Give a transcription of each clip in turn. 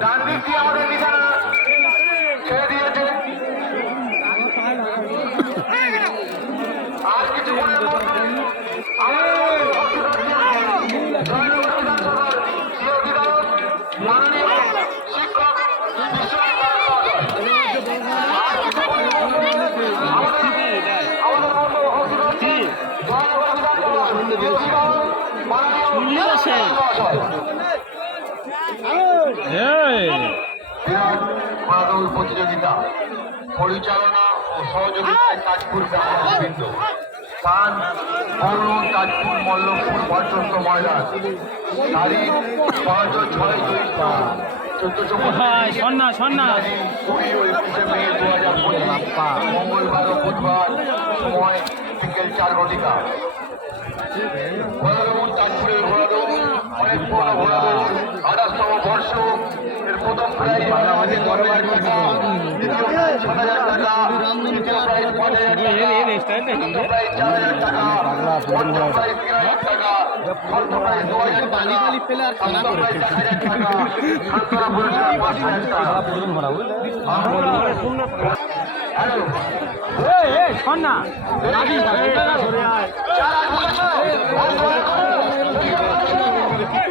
ডান দিক দিয়ে আমাদের নিশানা মাদল প্রতিযোগিতা পরিচালনা ও সহযোগিতায় তাজপুর গ্রামবৃন্দ স্থান পৌর তাজপুর মল্লপুর পর্যন্ত ময়দান। তারিখ পাঁচ ও ছয় দুই চোদ্দশো সন্না সন্না কুড়ি ও একুশে মে দু হাজার পঁচিশ। মঙ্গলবার ও বুধবার সময় বিকেল চার ঘটিকা। আঠাশতম বর্ষ এর প্রথম প্রাইজ আমাদের দরবার টাকা দ্বিতীয় প্রাইজ ছ হাজার টাকা তৃতীয় প্রাইজ পাঁচ হাজার টাকা চতুর্থ প্রাইজ চার হাজার টাকা পঞ্চম প্রাইজ তিন হাজার টাকা ষষ্ঠ প্রাইজ দু হাজার টাকা সপ্তম প্রাইজ এক হাজার টাকা সান্ত্বনা পুরস্কার পাঁচ হাজার টাকা হ্যালো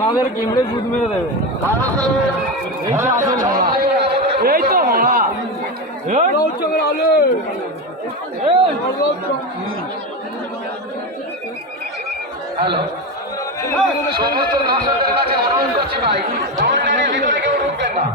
আমাদের কিমড়ে দুধ মেরে দেবে। এই তো আসল ঘোড়া এই তো ঘোড়া চোখের আলো হ্যালো সমস্ত দর্শকদের করছি ভাই। ভিতরে কেউ ঢুকবেন না।